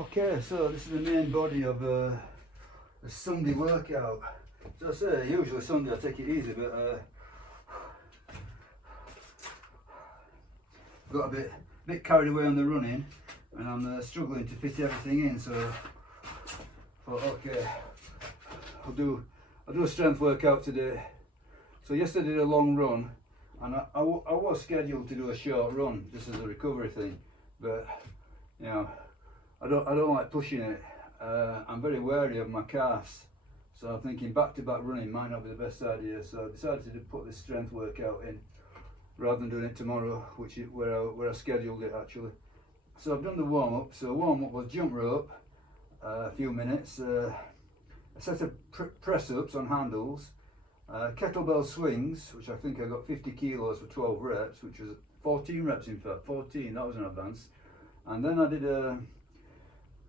Okay, so this is the main body of the Sunday workout. So I say, usually Sunday I take it easy, but got a bit carried away on the running, and I'm struggling to fit everything in. So I thought, okay, I'll do a strength workout today. So yesterday I did a long run, and I was scheduled to do a short run just as a recovery thing, but you know, I don't like pushing it. I'm very wary of my calves, so I'm thinking back-to-back running might not be the best idea. So I decided to put this strength workout in rather than doing it tomorrow, which is where I scheduled it actually. So I've done the warm-up. So warm-up was jump rope, a few minutes, a set of press-ups on handles, kettlebell swings, which I think I got 50 kilos for 12 reps, which was 14 reps in fact, 14, that was an advance. And then I did a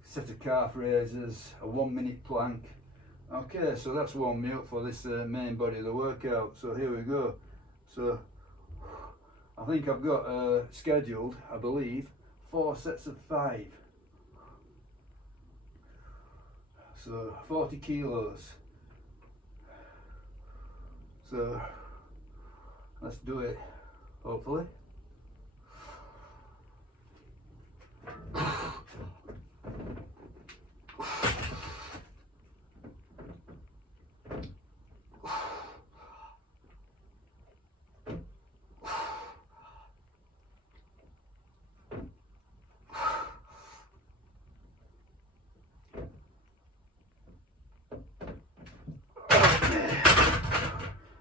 set of calf raises, a 1 minute plank. Okay, so that's warmed me up for this main body of the workout. So here we go. So I think I've got scheduled, I believe, 4 sets of 5. So 40 kilos. So let's do it, hopefully.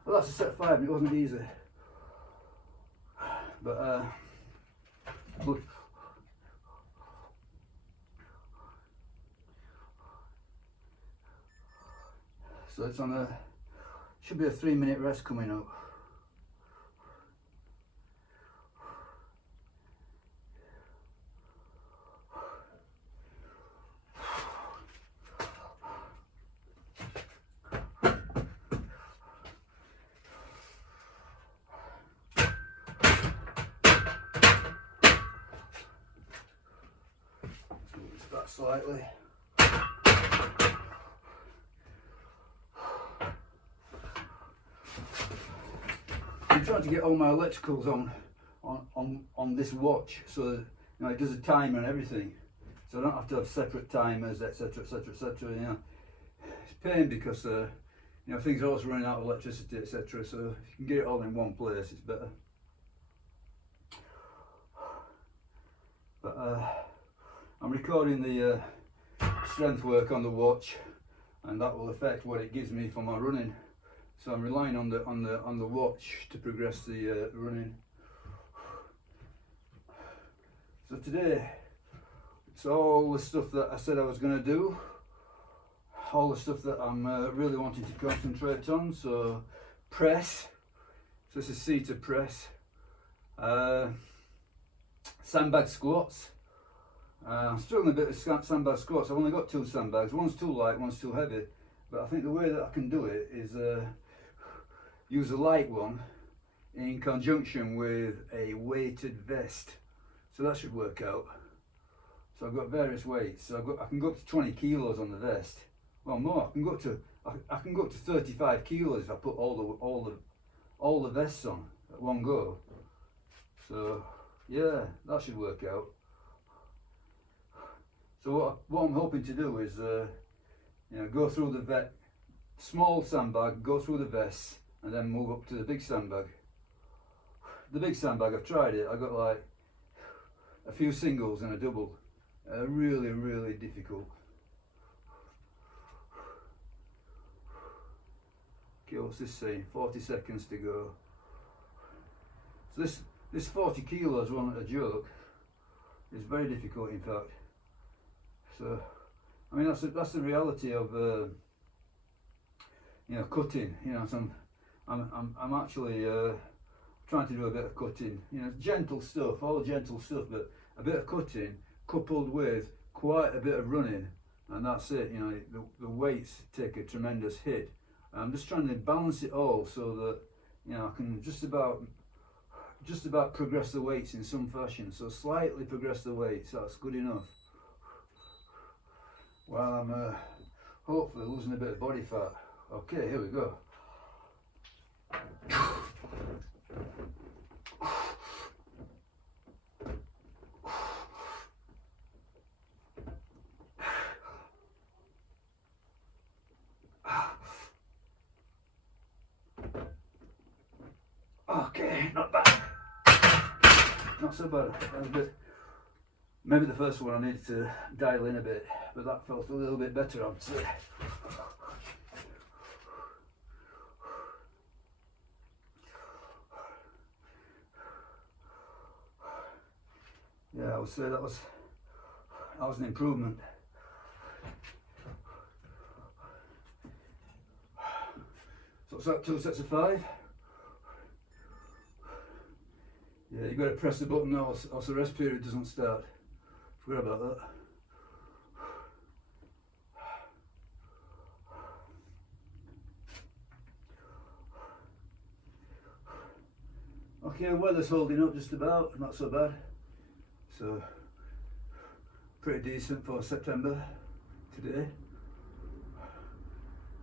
Well, that's a set 5 and it wasn't easy, but good. So it's on should be a 3-minute rest coming up. Back slightly. I'm trying to get all my electricals on this watch, so you know it does a timer and everything, so I don't have to have separate timers, etc, etc, etc. You know, it's a pain because you know, things are always running out of electricity, etc. So if you can get it all in one place, it's better. But I'm recording the strength work on the watch, and that will affect what it gives me for my running. So I'm relying on the watch to progress the running. So today, it's all the stuff that I said I was going to do, all the stuff that I'm really wanting to concentrate on. So press, so this is seated press, sandbag squats. I'm struggling a bit with sandbag squats. I've only got 2 sandbags, one's too light, one's too heavy, but I think the way that I can do it is use a light one in conjunction with a weighted vest. So that should work out. So I've got various weights. So I can go up to 20 kilos on the vest. Well, more. I can go up to 35 kilos if I put all the vests on at one go. So yeah, that should work out. So what I'm hoping to do is you know, go through the small sandbag, go through the vests, and then move up to the big sandbag. The big sandbag, I've tried it. I got like a few singles and a double. Really difficult. Okay, what's this saying? 40 seconds to go. So this 40 kilos wasn't a joke. It's very difficult, in fact. So I mean, that's the reality of you know, cutting. You know, so I'm actually trying to do a bit of cutting. You know, gentle stuff, all gentle stuff, but a bit of cutting coupled with quite a bit of running, and that's it. You know, the weights take a tremendous hit. I'm just trying to balance it all so that, you know, I can just about progress the weights in some fashion. So slightly progress the weights, that's good enough. while I'm hopefully losing a bit of body fat. Okay, here we go. Okay, not bad. Not so bad. That was a bit, maybe the first one I needed to dial in a bit, but that felt a little bit better, I would say. Yeah, I would say that was an improvement. So it's that 2 sets of 5. Yeah, you've got to press the button now, else the rest period doesn't start. Forget about that. Okay, weather's holding up just about, not so bad. So, pretty decent for September today.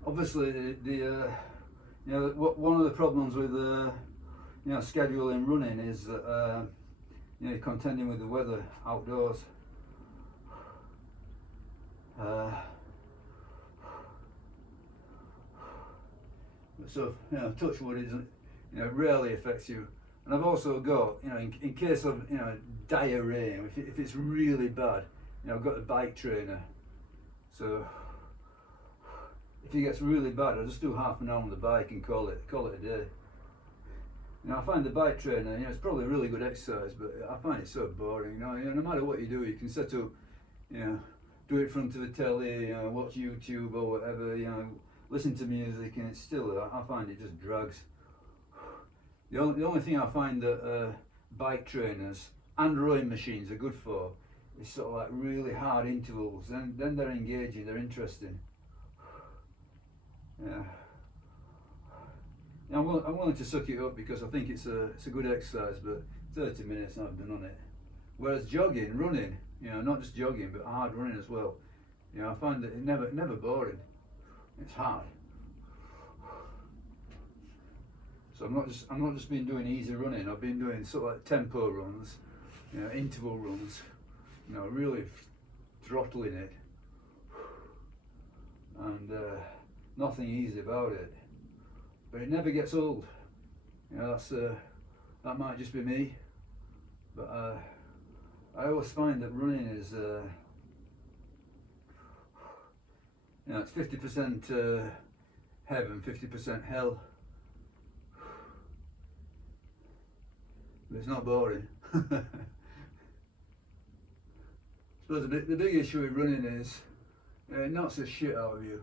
Obviously, you know, one of the problems with you know, scheduling running is that you know, you're contending with the weather outdoors. So, you know, touch wood isn't, you know, it rarely affects you. And I've also got, you know, in case of, you know, dire rain, if it's really bad, you know, I've got a bike trainer. So if it gets really bad, I'll just do half an hour on the bike and call it a day. You know, I find the bike trainer, you know, it's probably a really good exercise, but I find it so boring. You know, no matter what you do, you can set up, you know, do it in front of the telly, you know, watch YouTube or whatever, you know, listen to music, and it's still, I find it just drags. The only thing I find that bike trainers and rowing machines are good for is sort of like really hard intervals. Then they're engaging, they're interesting. Yeah. I'm willing to suck it up because I think it's a good exercise, but 30 minutes I've done on it. Whereas jogging, running, you know, not just jogging but hard running as well, you know, I find that it's never boring. It's hard. So I'm not just been doing easy running. I've been doing sort of like tempo runs, you know, interval runs, you know, really throttling it, and nothing easy about it. But it never gets old. You know, that might just be me, but I always find that running is, you know, it's 50% heaven, 50% hell. But it's not boring. I suppose the big issue with running is it knocks the shit out of you.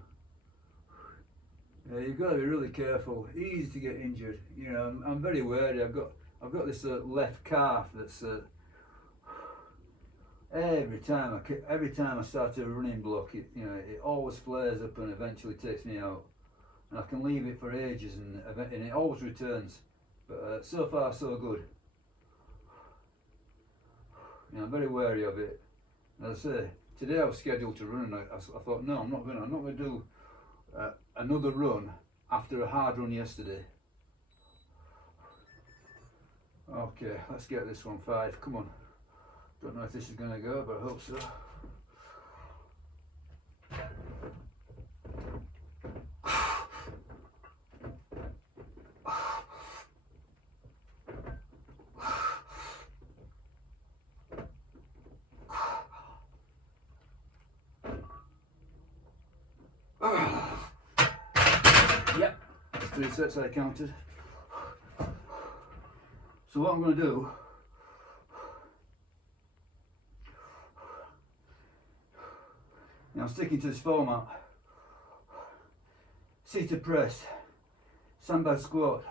You've got to be really careful. Easy to get injured. You know, I'm very wary. I've got this left calf that's every time I start a running block, it always flares up and eventually takes me out. And I can leave it for ages and it always returns. But so far so good. You know, I'm very wary of it. As I say, today I was scheduled to run, and I thought, no, I'm not going to do another run after a hard run yesterday. Okay, let's get this one 5. Come on. Don't know if this is going to go, but I hope so. Yep, 3 sets I counted. So what I'm going to do, now I'm sticking to this format: seated press, sandbag squat,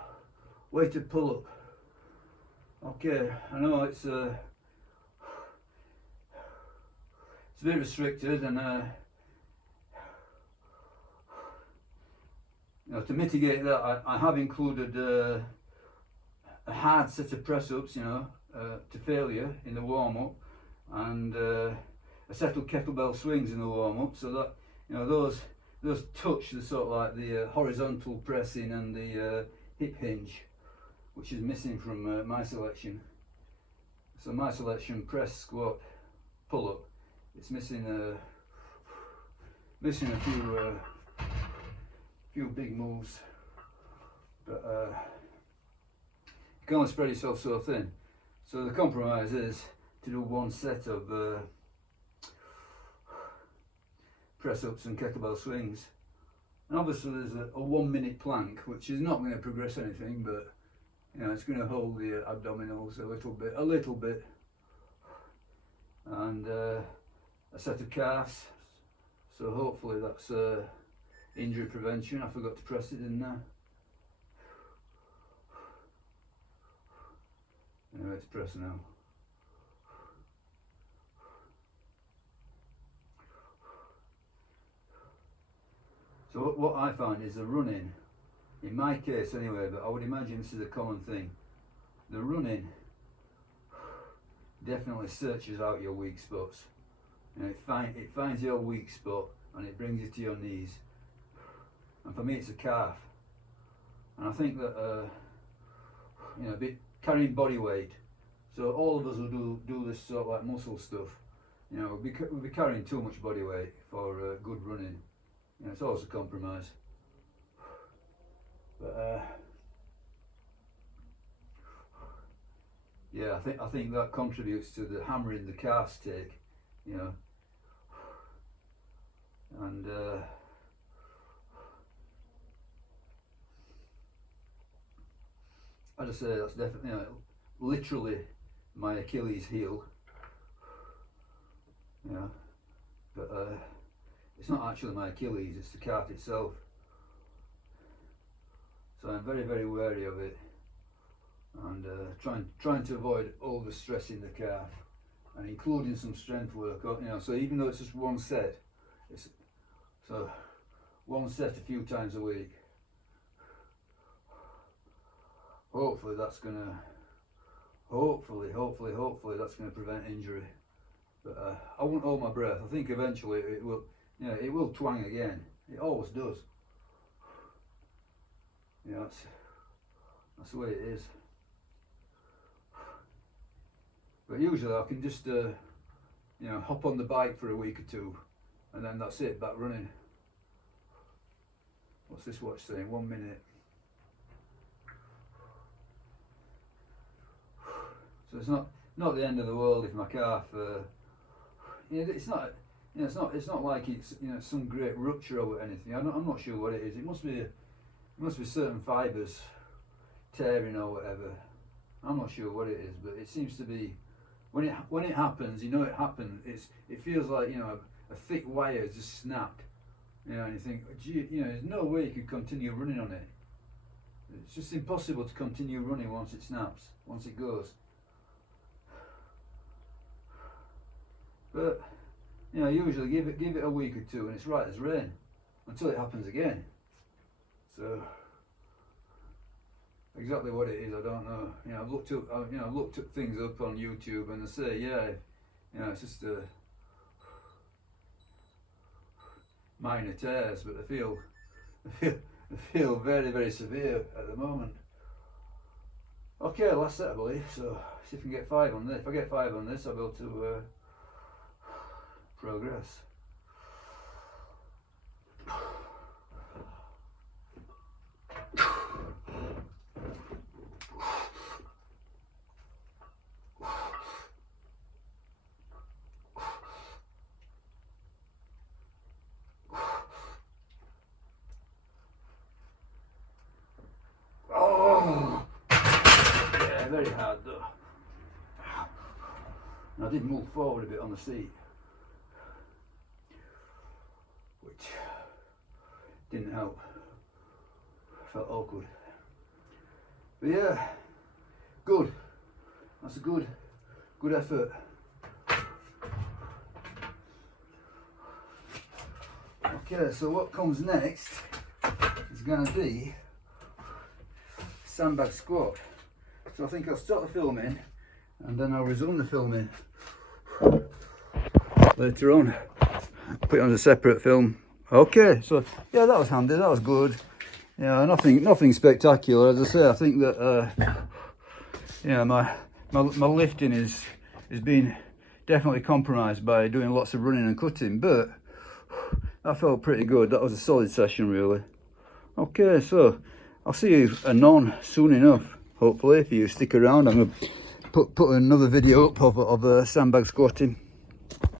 weighted pull up. Okay, I know it's a bit restricted, and you know, to mitigate that, I have included a hard set of press ups, you know, to failure in the warm up, and a set of kettlebell swings in the warm up, so that those touch the sort of like the horizontal pressing and the hip hinge, which is missing from my selection. So my selection, press, squat, pull up, it's missing a few big moves, but you can only spread yourself so thin. So the compromise is to do one set of press ups and kettlebell swings, and obviously there's a 1 minute plank, which is not going to progress anything, but it's going to hold the abdominals a little bit, and a set of calves. So hopefully that's injury prevention. I forgot to press it in there. Anyway, it's pressed now. So what I find is the running, in my case anyway, but I would imagine this is a common thing, the running definitely searches out your weak spots. It finds your weak spot and it brings you to your knees. And for me it's a calf. And I think that carrying body weight, so all of us will do this sort of like muscle stuff. We'll be carrying too much body weight for good running. It's always a compromise. But yeah, I think that contributes to the hammering the calves take, and as I say, that's definitely literally my Achilles heel. But it's not actually my Achilles, it's the calf itself. So I'm very, very wary of it, and trying to avoid over stressing the calf, and including some strength work. So even though it's just one set, so one set a few times a week. Hopefully that's gonna, hopefully that's gonna prevent injury. But I won't hold my breath. I think eventually it will, it will twang again. It always does. That's the way it is. But usually I can just hop on the bike for a week or two, and then that's it, back running. What's this watch saying? 1 minute. So it's not the end of the world if my calf. It's not like it's some great rupture or anything. I'm not sure what it is. It must be certain fibres tearing or whatever. I'm not sure what it is, but it seems to be when it happens. It happened. It feels like a thick wire just snapped. And you think, gee, there's no way you could continue running on it. It's just impossible to continue running once it snaps, once it goes. But usually give it a week or two, and it's right as rain until it happens again. So exactly what it is, I don't know. I've looked up things up on YouTube, and they say, it's just minor tears, but they feel very, very severe at the moment. Okay, last set I believe. So see if we can get 5 on this. If I get 5 on this, I'll be able to progress. Oh, yeah, very hard though. And I did move forward a bit on the seat, which didn't help. Felt awkward. But yeah, good. That's a good effort. Okay, so what comes next is going to be sandbag squat. So I think I'll stop the filming and then I'll resume the filming later on. Put it on a separate film. Okay, so yeah, that was handy, that was good. Yeah, nothing spectacular. As I say, I think that yeah, my lifting is being definitely compromised by doing lots of running and cutting, but that felt pretty good. That was a solid session, really. Okay, so I'll see you anon soon enough, hopefully, if you stick around. I'm gonna put another video up of sandbag squatting.